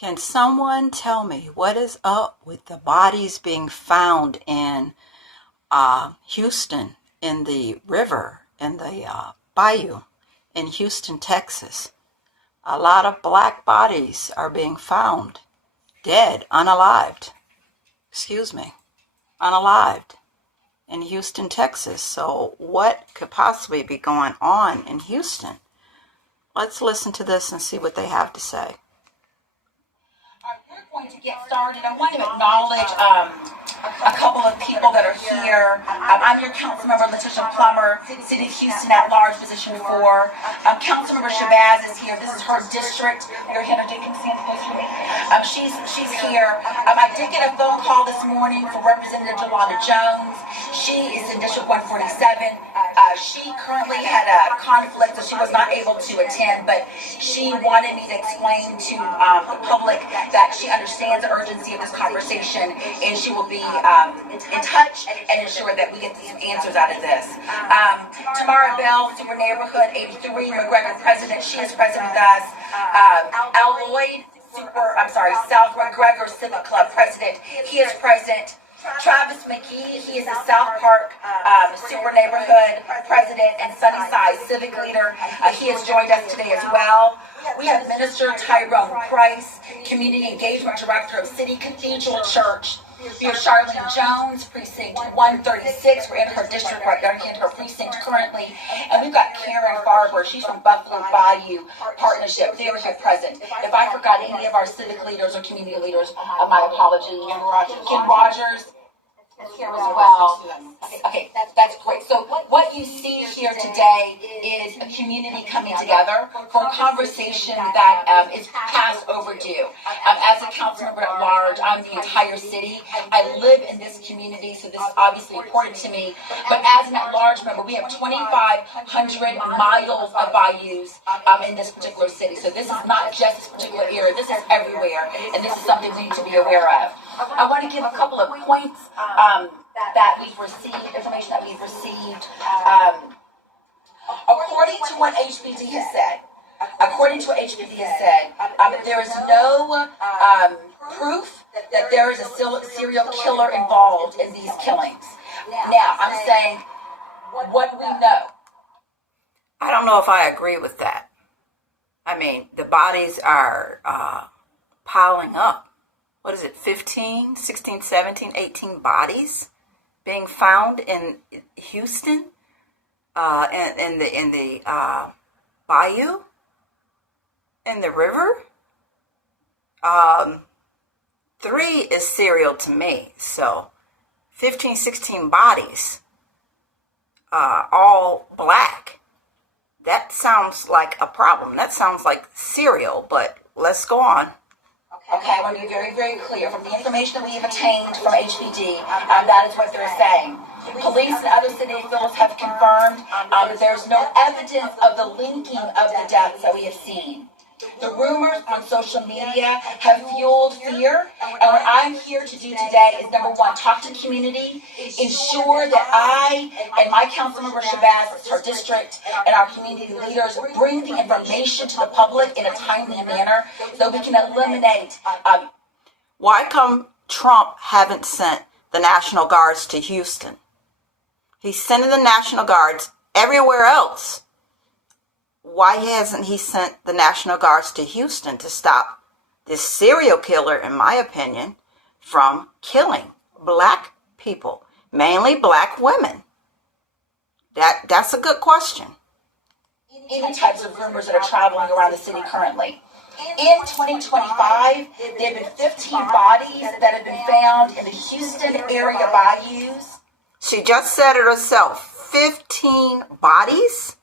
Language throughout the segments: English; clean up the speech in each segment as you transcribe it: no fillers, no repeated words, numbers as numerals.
Can someone tell me what is up with the bodies being found in Houston, in the river, in the bayou in Houston, Texas? A lot of black bodies are being found, dead, unalived, unalived in Houston, Texas. So what could possibly be going on in Houston? Let's listen to this and see what they have to say. We're going to get started. I want to acknowledge a couple of people that are here. I'm your Councilmember Letitia Plummer, City of Houston at Large, Position 4. Councilmember Shabazz is here. This is her district. You're Hannah Dickinson. She's here. I did get a phone call this morning from Representative Jelana Jones. She is in District 147. She currently had a conflict, so she was not able to attend, but she wanted me to explain to the public that she understands the urgency of this conversation, and she will be in touch and ensure that we get some answers out of this. Tamara Bell, Super Neighborhood 83, McGregor President, she is present with us. Al Lloyd, South McGregor Civic Club President, he is present. Travis McGee, he is the South Park Super Neighborhood President and Sunnyside Civic Leader. He has joined us today as well. We have Minister Tyrone Price, Community Engagement Director of City Cathedral Church. We have Charlene Jones, Precinct 136. We're in her district right there, in her precinct currently. And we've got Karen Farber. She's from Buffalo Bayou Partnership. They are here present. If I forgot any of our civic leaders or community leaders, my apologies. Ken Rogers is here as well. Okay, that's great. So what you see here today is a community coming together for a conversation that is past overdue. As a council member at large, I'm the entire city. I live in this community, so this is obviously important to me. But as an at-large member, we have 2,500 miles of bayous in this particular city. So this is not just this particular area. This is everywhere, and this is something we need to be aware of. I want to give a couple of points that we've received, information that we've received. According to what HPD has said, there is no proof that there is a serial killer involved in these killings. Now, I'm saying, what do we know? I don't know if I agree with that. I mean, the bodies are piling up. What is it, 15, 16, 17, 18 bodies being found in Houston, in the bayou, in the river? 3 is serial to me, so 15, 16 bodies, all black. That sounds like a problem. That sounds like serial, but let's go on. Okay, I want to be very, very clear. From the information that we have obtained from HPD, that is what they're saying. Police and other city officials have confirmed there's no evidence of the linking of the deaths that we have seen. The rumors on social media have fueled fear, and what I'm here to do today is, number one, talk to the community, ensure that I and my Councilmember Shabazz, her district, and our community leaders bring the information to the public in a timely manner so we can eliminate. Why come Trump haven't sent the National Guards to Houston? He's sending the National Guards everywhere else. Why hasn't he sent the National Guards to Houston to stop this serial killer, in my opinion, from killing black people, mainly black women? That's a good question. Any types of rumors that are traveling around the city currently. In 2025, there have been 15 bodies that have been found in the Houston area bayous. She just said it herself, 15 bodies?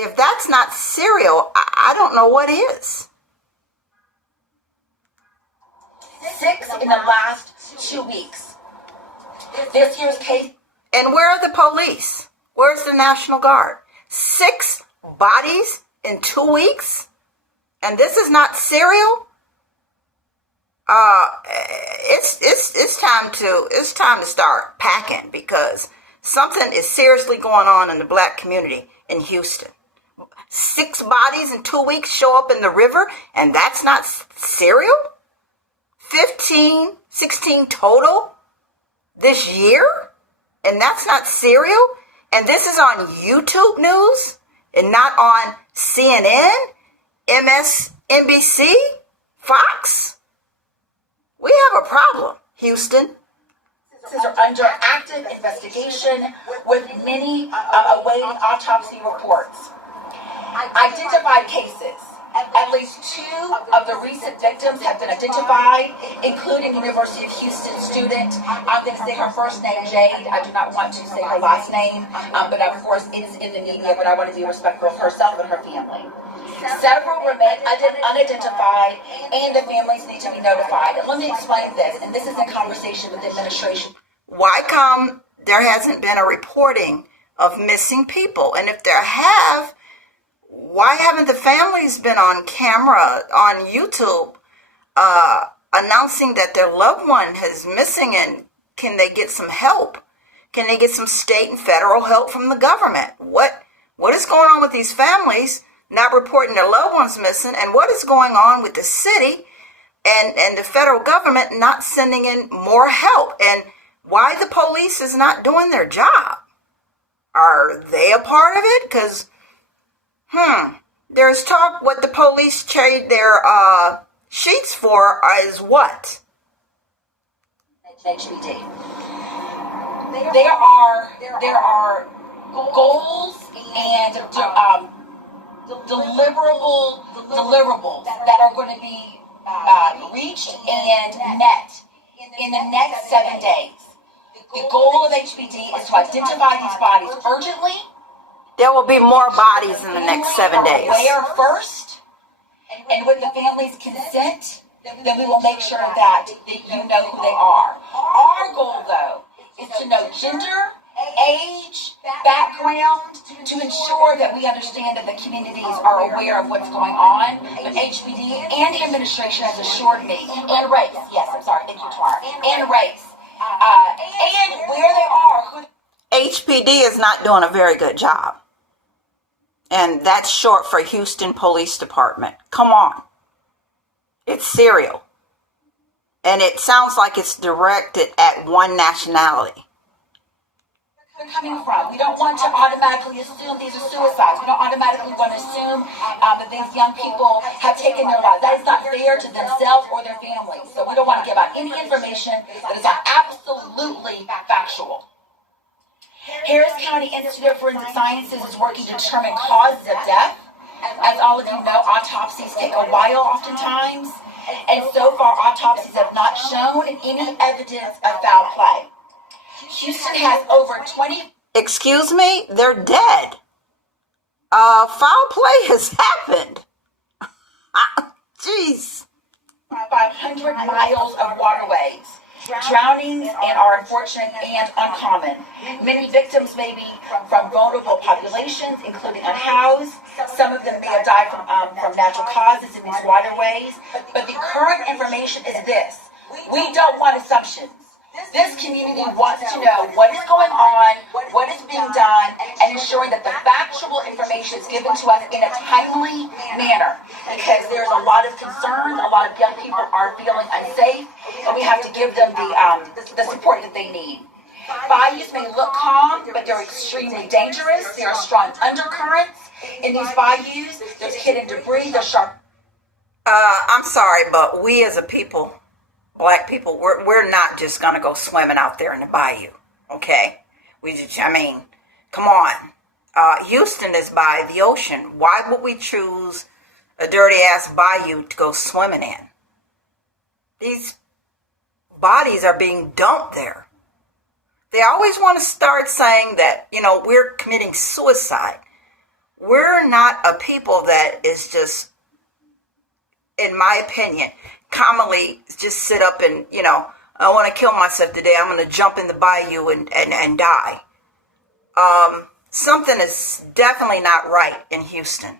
If that's not serial, I don't know what is. 6 in the last 2 weeks. This year's case. And where are the police? Where's the National Guard? 6 bodies in 2 weeks? And this is not serial? It's time to start packing, because something is seriously going on in the black community in Houston. 6 bodies in 2 weeks show up in the river, and that's not serial? 15, 16 total this year, and that's not serial? And this is on YouTube News and not on CNN, MSNBC, Fox? We have a problem, Houston. Are under active investigation with many awaiting autopsy reports. Identified cases. At least 2 of the recent victims have been identified, including University of Houston student. I'm going to say her first name, Jade. I do not want to say her last name, but of course it's in the media, but I want to be respectful of herself and her family. Several remain unidentified, and the families need to be notified. And let me explain this, and this is in conversation with the administration. Why come there hasn't been a reporting of missing people? And if there have, why haven't the families been on camera, on YouTube, announcing that their loved one is missing, and can they get some help? Can they get some state and federal help from the government? What is going on with these families not reporting their loved ones missing, and what is going on with the city and the federal government not sending in more help? And why the police is not doing their job? Are they a part of it? Because, there's talk what the police trade their sheets for is what? HBD. There are goals and deliverables that are going to be reached and met in the next 7 days. The goal of HBD is to identify these bodies urgently. There will be more bodies in the next 7 days. Where first, and with the family's consent, then we will make sure that you know who they are. Our goal, though, is to know gender, age, background, to ensure that we understand that the communities are aware of what's going on. But HBD and the administration has assured me, and race, yes, I'm sorry, thank you, Tamara, and race, and where they are. HPD is not doing a very good job. And that's short for Houston Police Department. Come on. It's serial. And it sounds like it's directed at one nationality. They're coming from. We don't want to automatically assume these are suicides. We don't automatically want to assume that these young people have taken their lives. That is not fair to themselves or their families. So we don't want to give out any information that is absolutely factual. Harris County Institute of Forensic Sciences is working to determine causes of death. As all of you know, autopsies take a while oftentimes. And so far, autopsies have not shown any evidence of foul play. Houston has over 20... Excuse me? They're dead. Foul play has happened. Jeez. 500 miles of waterways. Drownings are unfortunate and uncommon. Many victims may be from vulnerable populations, including unhoused. Some of them may have died from natural causes in these waterways. But the current information is this. We don't want assumptions. This community wants to know what is going on, what is being done, and ensuring that the factual information is given to us in a timely manner. Because there's a lot of concerns, a lot of young people are feeling unsafe, and we have to give them the support that they need. Bayous may look calm, but they're extremely dangerous. There are strong undercurrents in these bayous. There's hidden debris, there's sharp... I'm sorry, but we as a people, Black people, we're not just going to go swimming out there in the bayou, okay? Come on. Houston is by the ocean. Why would we choose a dirty-ass bayou to go swimming in? These bodies are being dumped there. They always want to start saying that, we're committing suicide. We're not a people that is just, in my opinion, commonly just sit up and, I want to kill myself today. I'm going to jump in the bayou and die. Something is definitely not right in Houston.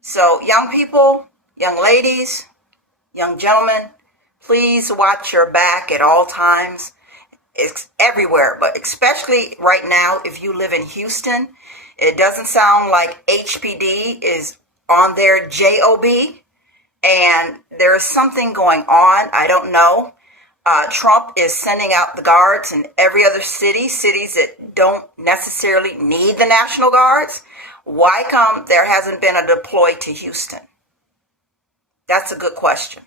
So young people, young ladies, young gentlemen, please watch your back at all times. It's everywhere, but especially right now, if you live in Houston, It doesn't sound like HPD is on their JOB, and there is something going on. I don't know. Trump is sending out the guards in every other cities that don't necessarily need the National Guards. Why come there hasn't been a deploy to Houston? That's a good question.